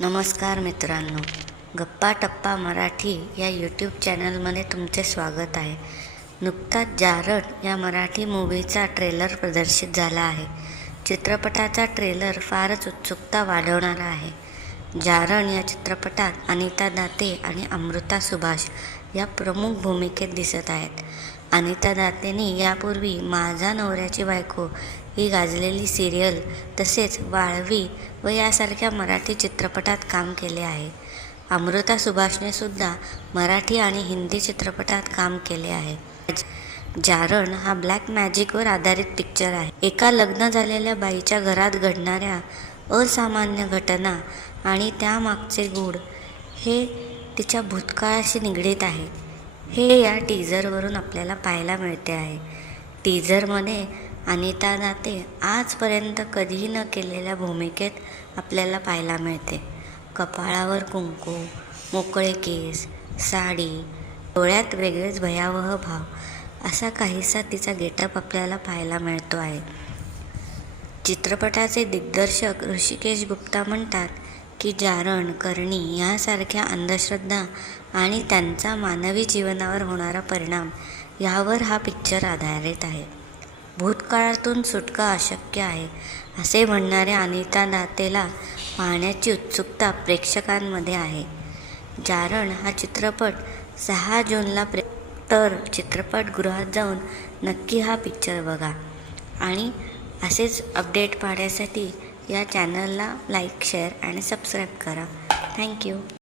नमस्कार मित्रांनो, गप्पा टप्पा मराठी या यूट्यूब चॅनलमध्ये तुमचे स्वागत आहे. नुकताच जारण या मराठी मूव्हीचा ट्रेलर प्रदर्शित झाला आहे. चित्रपटाचा ट्रेलर फारच उत्सुकता वाढवणारा आहे. जारण या चित्रपटात अनिता दाते आणि अमृता सुभाष या प्रमुख भूमिकेत दिसत आहेत. अनिता दातेंनी यापूर्वी माझा नवऱ्याची बायको ही गाजलेली सिरियल तसेच वाळवी व यासारख्या मराठी चित्रपटात काम केले आहे. अमृता सुभाषने सुद्धा मराठी आणि हिंदी चित्रपटात काम केले आहे. जारण हा ब्लॅक मॅजिकवर आधारित पिक्चर आहे. एका लग्न झालेल्या बाईच्या घरात घडणाऱ्या असामान्य घटना आणि त्यामागचे गूढ हे तिच्या भूतकाळाशी निगडीत आहे. हे या टीझरवरून आपल्याला पाहायला मिळते आहे. टीझरमध्ये अनिता दाते आजपर्यंत कधीही न केलेल्या भूमिकेत आपल्याला पाहायला मिळते. कपाळावर कुंकू, मोकळे केस, साडी, डोळ्यात वेगळेच भयावह भाव असा काहीसा तिचा गेटअप आपल्याला पाहायला मिळतो आहे. चित्रपटाचे दिग्दर्शक ऋषिकेश गुप्ता म्हणतात की जारण, करणी यासारख्या अंधश्रद्धा आणि त्यांचा मानवी जीवनावर होणारा परिणाम यावर हा पिक्चर आधारित आहे. भूतकाळातून सुटका अशक्य आहे असे म्हणणाऱ्या अनिता दातेला पाहण्याची उत्सुकता प्रेक्षकांमध्ये आहे. जारण हा चित्रपट 6 जूनला तर चित्रपटगृहात जाऊन नक्की हा पिक्चर बघा आणि असेच अपडेट पाहण्यासाठी या चॅनलला लाईक, शेअर आणि सबस्क्राईब करा. थँक्यू.